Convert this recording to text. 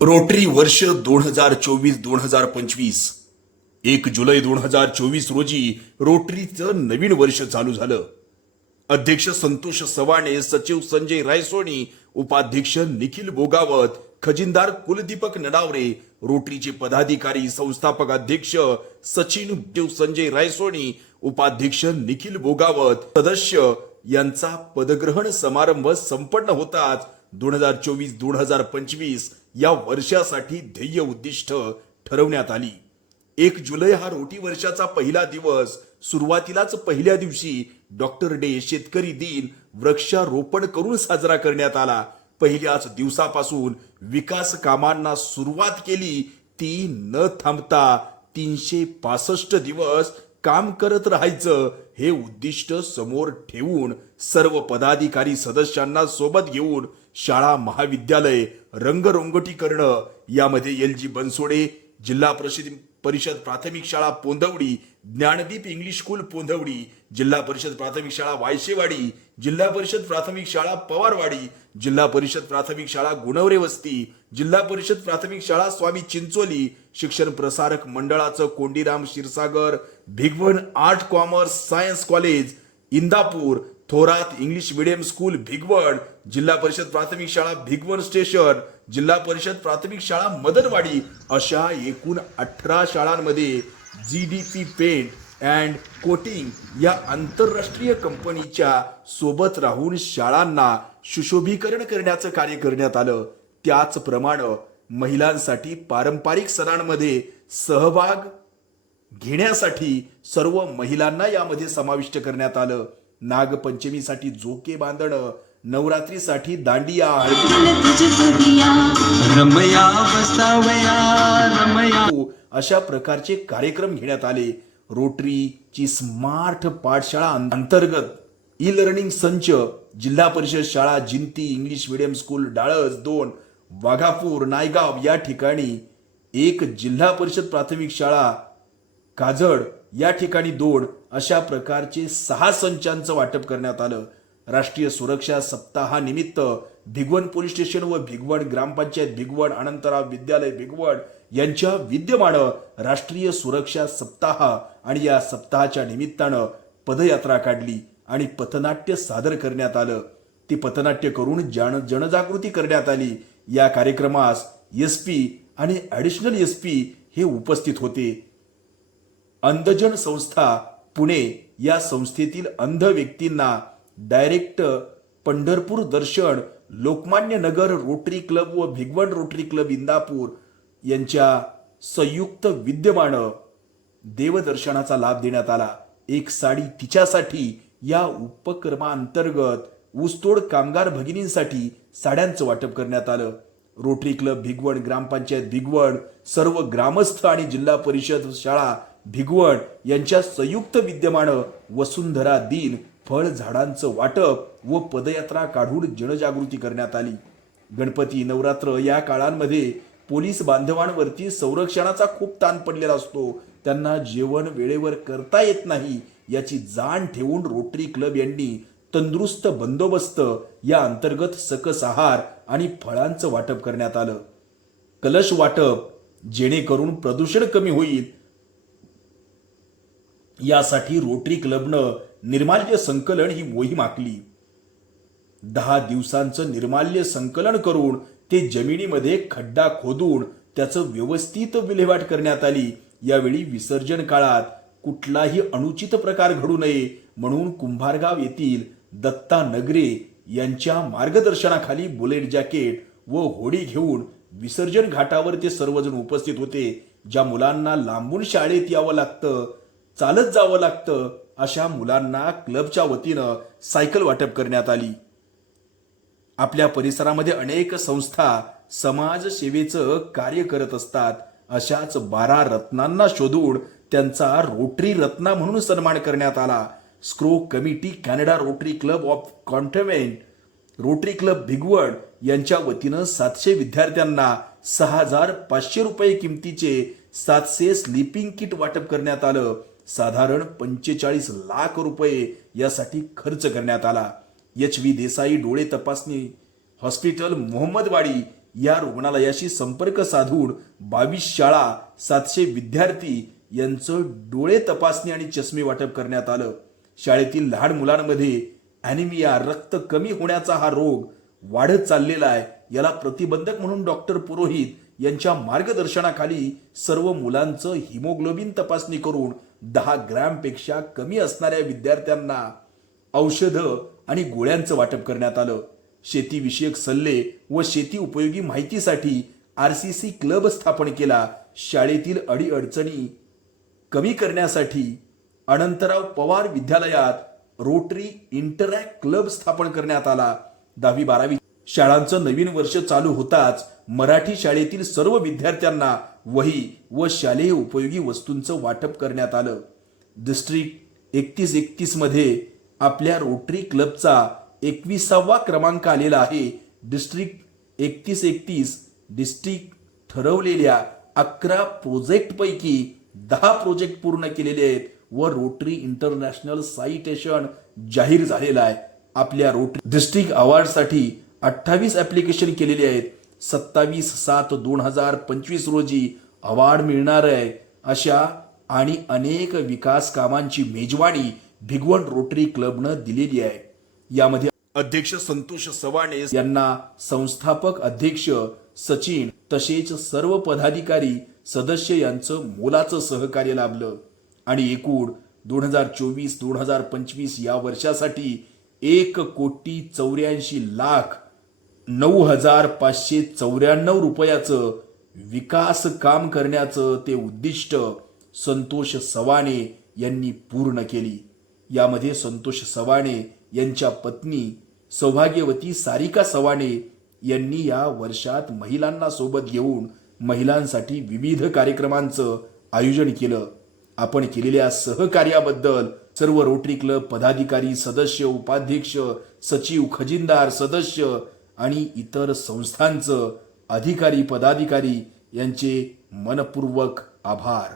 Rotary वर्ष दोन हजार चोवीस दोन हजार पंचवीस. एक जुलै दोन हजार चोवीस रोजी रोटरीचं नवीन वर्ष चालू झालं. अध्यक्ष संतोष सवाणे सचिव संजय रायसोनी उपाध्यक्ष निखिल बोगावत खजिनदार कुलदीपक नडावरे रोटरीचे पदाधिकारी संस्थापक अध्यक्ष सचिन देव संजय रायसोनी उपाध्यक्ष निखिल बोगावत सदस्य यांचा पदग्रहण समारंभ संपन्न होताच दोन हजार चोवीस दोन हजार पंचवीस या वर्षासाठी ध्येय उद्दिष्ट ठरवण्यात आली. एक जुलै हा रोटी वर्षाचा पहिला दिवस. सुरुवातीलाच पहिल्या दिवशी डॉक्टर डे शेतकरी दिन वृक्षारोपण करून साजरा करण्यात आला. पहिल्याच दिवसापासून विकास कामांना सुरुवात केली. ती न थांबता तीनशे पासष्ट दिवस काम करत राहायचं हे उद्दिष्ट समोर ठेवून सर्व पदाधिकारी सदस्यांना सोबत घेऊन शाळा महाविद्यालय रंगरोंगटी करणं यामध्ये एल जी बनसोडे जिल्हा परिषद परिषद प्राथमिक शाळा पोंधवडी ज्ञानदीप इंग्लिश स्कूल पोंधवडी जिल्हा परिषद प्राथमिक शाळा वायशेवाडी जिल्हा परिषद प्राथमिक शाळा पवारवाडी जिल्हा परिषद प्राथमिक शाळा गुणवरे वस्ती जिल्हा परिषद प्राथमिक शाळा स्वामी चिंचोली शिक्षण प्रसारक मंडळाचं Kondiram Kshirsagar Bhigwan art commerce science college Indapur Thorat English medium school Bhigwan जिल्हा परिषद प्राथमिक शाळा भिगवण स्टेशन जिल्हा परिषद प्राथमिक शाळा मदनवाडी अशा एकूण अठरा शाळांमध्ये G D P paint and coating या आंतरराष्ट्रीय कंपनीच्या सोबत राहून शाळांना सुशोभीकरण करण्याचं कार्य करण्यात आलं. त्याचप्रमाणे महिलांसाठी पारंपरिक सणांमध्ये सहभाग घेण्यासाठी सर्व महिलांना यामध्ये समाविष्ट करण्यात आलं. नागपंचमीसाठी झोके बांधणं नवरात्रीसाठी दांडिया अशा प्रकारचे कार्यक्रम घेण्यात आले. रोटरीची स्मार्ट पाठशाळा अंतर्गत ई लर्निंग संच जिल्हा परिषद शाळा Jinti English medium school Dalas दोन वाघापूर नायगाव या ठिकाणी एक जिल्हा परिषद प्राथमिक शाळा काजड या ठिकाणी दोन अशा प्रकारचे सहा संचांचं वाटप करण्यात आलं. राष्ट्रीय सुरक्षा सप्ताहानिमित्त भिगवण पोलीस स्टेशन व भिगवण ग्रामपंचायत भिगवण अनंतराव विद्यालय भिगवण यांच्या विद्यमानं राष्ट्रीय सुरक्षा सप्ताह आणि या सप्ताहाच्या निमित्तानं पदयात्रा काढली आणि पथनाट्य सादर करण्यात आलं. ती पथनाट्य करून जन जनजागृती करण्यात आली. या कार्यक्रमास एस पी आणि ॲडिशनल एस पी हे उपस्थित होते. अंधजन संस्था पुणे या संस्थेतील अंध व्यक्तींना डायरेक्ट पंढरपूर दर्शन लोकमान्य नगर रोटरी क्लब व भिगवण रोटरी क्लब इंदापूर यांच्या संयुक्त विद्यमानं देवदर्शनाचा लाभ देण्यात आला. एक साडी तिच्यासाठी या उपक्रमांतर्गत ऊसतोड कामगार भगिनींसाठी साड्यांचं वाटप करण्यात आलं. रोटरी क्लब भिगवण ग्रामपंचायत भिगवण सर्व ग्रामस्थ आणि जिल्हा परिषद शाळा भिगवण यांच्या संयुक्त विद्यमानं वसुंधरा दिन फळ झाडांचं वाटप व पदयात्रा काढून जनजागृती करण्यात आली. गणपती नवरात्र या काळांमध्ये पोलीस बांधवांवरती संरक्षणाचा खूप ताण पडलेला असतो. त्यांना जेवण वेळेवर करता येत नाही याची जाण ठेवून रोटरी क्लब यांनी तंदुरुस्त बंदोबस्त या अंतर्गत सकस आहार आणि फळांचं वाटप करण्यात आलं. कलश वाटप जेणेकरून प्रदूषण कमी होईल यासाठी रोटरी क्लबनं निर्माल्य संकलन ही मोहीम आखली. दहा दिवसांचं निर्माल्य संकलन करून ते जमिनीमध्ये खड्डा खोदून त्याचं व्यवस्थित विल्हेवाट करण्यात आली. यावेळी विसर्जन काळात कुठलाही अनुचित प्रकार घडू नये म्हणून कुंभारगाव येथील दत्ता नगरे यांच्या मार्गदर्शनाखाली बुलेट जॅकेट व होडी घेऊन विसर्जन घाटावर ते सर्वजण उपस्थित होते. ज्या मुलांना लांबून शाळेत यावं लागतं चालत जावं लागतं अशा मुलांना क्लबच्या वतीनं सायकल वाटप करण्यात आली. आपल्या परिसरामध्ये अनेक संस्था समाजसेवेचं कार्य करत असतात. अशाच बारा रत्नांना शोधून त्यांचा रोटरी रत्ना म्हणून सन्मान करण्यात आला. स्क्रो committee Canada rotary club of cantonment rotary club Bhigwan यांच्या वतीनं सातशे विद्यार्थ्यांना सहा हजार पाचशे रुपये किमतीचे सातशे स्लीपिंग किट वाटप करण्यात आलं. साधारण पंचेचाळीस लाख रुपये यासाठी खर्च करण्यात आला. एच व्ही देसाई डोळे तपासणी हॉस्पिटल मोहम्मदवाडी या रुग्णालयाशी संपर्क साधून बावीस शाळा सातशे विद्यार्थी यांचं डोळे तपासणी आणि चष्मे वाटप करण्यात आलं. शाळेतील लहान मुलांमध्ये ॲनिमिया रक्त कमी होण्याचा हा रोग वाढत चाललेला आहे. याला प्रतिबंधक म्हणून डॉक्टर पुरोहित यांच्या मार्गदर्शनाखाली सर्व मुलांचं हिमोग्लोबिन तपासणी करून दहा ग्रॅमपेक्षा कमी असणाऱ्या विद्यार्थ्यांना औषधं आणि गोळ्यांचं वाटप करण्यात आलं. शेतीविषयक सल्ले व शेती उपयोगी माहितीसाठी आर सी सी क्लब स्थापन केला. शाळेतील अडीअडचणी कमी करण्यासाठी अनंतराव पवार विद्यालयात रोटरी इंटरॅक्ट क्लब स्थापन करण्यात आला. दहावी बारावी शाळांचं नवीन वर्ष चालू होताच मराठी शाळेतील सर्व विद्यार्थ्यांना वही व शालेय उपयोगी वस्तूंचं वाटप करण्यात आलं. डिस्ट्रिक्ट एकतीस एकतीसमध्ये आपल्या रोटरी क्लबचा एकविसावा क्रमांक आलेला आहे. डिस्ट्रिक्ट एकतीस एकतीस डिस्ट्रिक्ट ठरवलेल्या अकरा प्रोजेक्टपैकी दहा प्रोजेक्ट पूर्ण केलेले आहेत व रोटरी इंटरनॅशनल साईटेशन जाहीर झालेलं आहे. आपल्या रोटरी डिस्ट्रिक्ट अवॉर्डसाठी अठ्ठावीस ॲप्लिकेशन केलेले आहेत. सत्तावीस सात दोन हजार पंचवीस रोजी अवॉर्ड मिळणार आहे अशा आणि अनेक विकास कामांची मेजवानी भिगवण रोटरी क्लबनं दिलेली आहे. यामध्ये अध्यक्ष संतोष सवाणे यांना संस्थापक अध्यक्ष सचिन तसेच सर्व पदाधिकारी सदस्य यांचं मोलाचं सहकार्य लाभलं. आणि एकूण दोन हजार चोवीस दोन हजार पंचवीस या वर्षासाठी एक कोटी चौऱ्याऐंशी लाख नऊ हजार पाचशे चौऱ्याण्णव रुपयाचं विकास काम करण्याचं ते उद्दिष्ट संतोष सवाणे यांनी पूर्ण केली. यामध्ये संतोष सवाणे यांच्या पत्नी सौभाग्यवती सारिका सवाणे यांनी या वर्षात महिलांना सोबत घेऊन महिलांसाठी विविध कार्यक्रमांचं आयोजन केलं. आपण केलेल्या सहकार्याबद्दल सर्व रोटरी क्लब पदाधिकारी सदस्य उपाध्यक्ष सचिव खजिनदार सदस्य आणि इतर संस्थांचं अधिकारी पदाधिकारी यांचे मनपूर्वक आभार.